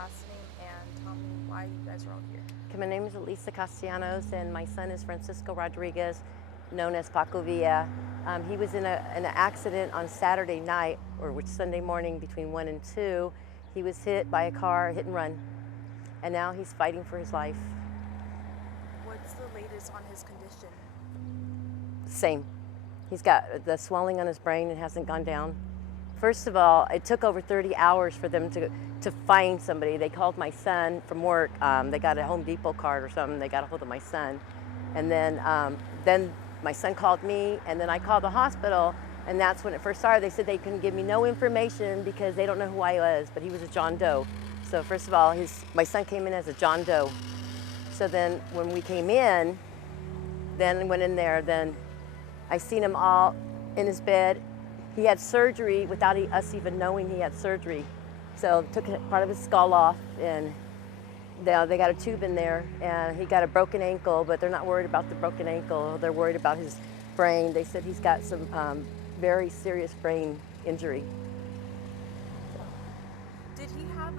last name and tell me why you guys are all here. Okay, my name is Elisa Castellanos, and my son is Francisco Rodriguez, known as Paco Villa. He was in an accident on Saturday night, or which Sunday morning between 1 and 2. He was hit by a car, hit and run, and now he's fighting for his life. What's the latest on his condition? Same. He's got the swelling on his brain and hasn't gone down. First of all, it took over 30 hours for them to find somebody. They called my son from work. They got a Home Depot card or something. They got a hold of my son. And then my son called me, and then I called the hospital, and that's when it first started. They said they couldn't give me no information because they don't know who I was, but he was a John Doe. So first of all, my son came in as a John Doe. So then when we came in, then went in there, then I seen him all in his bed. He had surgery without us even knowing he had surgery. So took part of his skull off, and they got a tube in there, and he got a broken ankle, but they're not worried about the broken ankle. They're worried about his brain. They said he's got some very serious brain injury. Did he have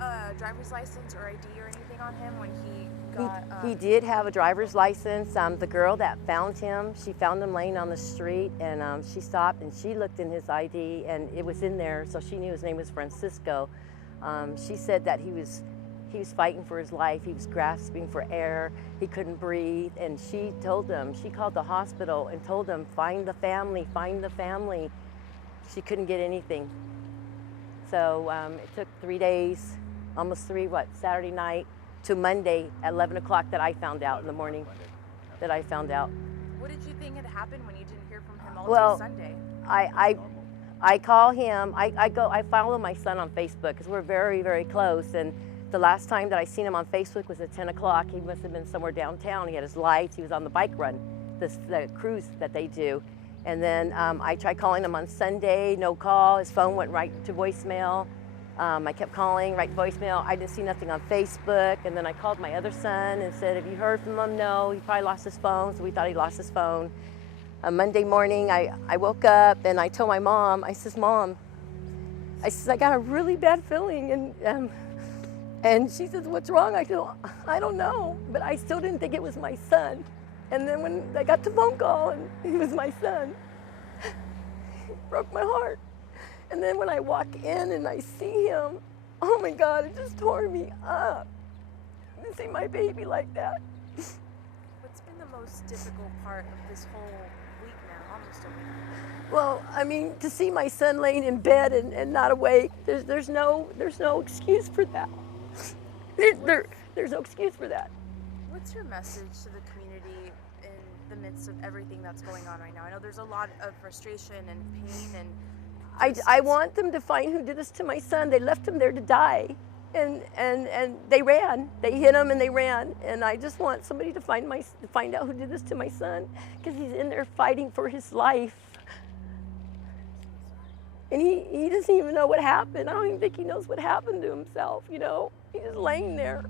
a driver's license or ID or anything on him when he got... He did have a driver's license. The girl that found him, she found him laying on the street, and she stopped and she looked in his ID, and it was in there, so she knew his name was Francisco. She said that he was fighting for his life. He was grasping for air. He couldn't breathe, and she told them, she called the hospital and told them, find the family, find the family. She couldn't get anything. So it took 3 days, almost Saturday night to Monday at 11 o'clock that I found out in the morning, that I found out. What did you think had happened when you didn't hear from him all day Sunday? I call him, I follow my son on Facebook because we're very, very close, and the last time that I seen him on Facebook was at 10 o'clock. He must have been somewhere downtown. He had his lights. He was on the bike run, the cruise that they do. And then I tried calling him on Sunday, no call. His phone went right to voicemail. I kept calling, right to voicemail. I didn't see nothing on Facebook. And then I called my other son and said, have you heard from him? No, he probably lost his phone. So we thought he lost his phone. Monday morning, I woke up and I told my mom, I says, Mom, I got a really bad feeling. And she says, what's wrong? I go, I don't know, but I still didn't think it was my son. And then when I got the phone call and he was my son, it broke my heart. And then when I walk in and I see him, oh my God, it just tore me up to see my baby like that. What's been the most difficult part of this whole week now, almost a week? Well, I mean, to see my son laying in bed and not awake, there's no excuse for that. There's no excuse for that. What's your message to the community in the midst of everything that's going on right now? I know there's a lot of frustration and pain, and I want them to find who did this to my son. They left him there to die, and they ran. They hit him and they ran. And I just want somebody to find out who did this to my son, because he's in there fighting for his life. And he doesn't even know what happened. I don't even think he knows what happened to himself, you know? He's just laying there.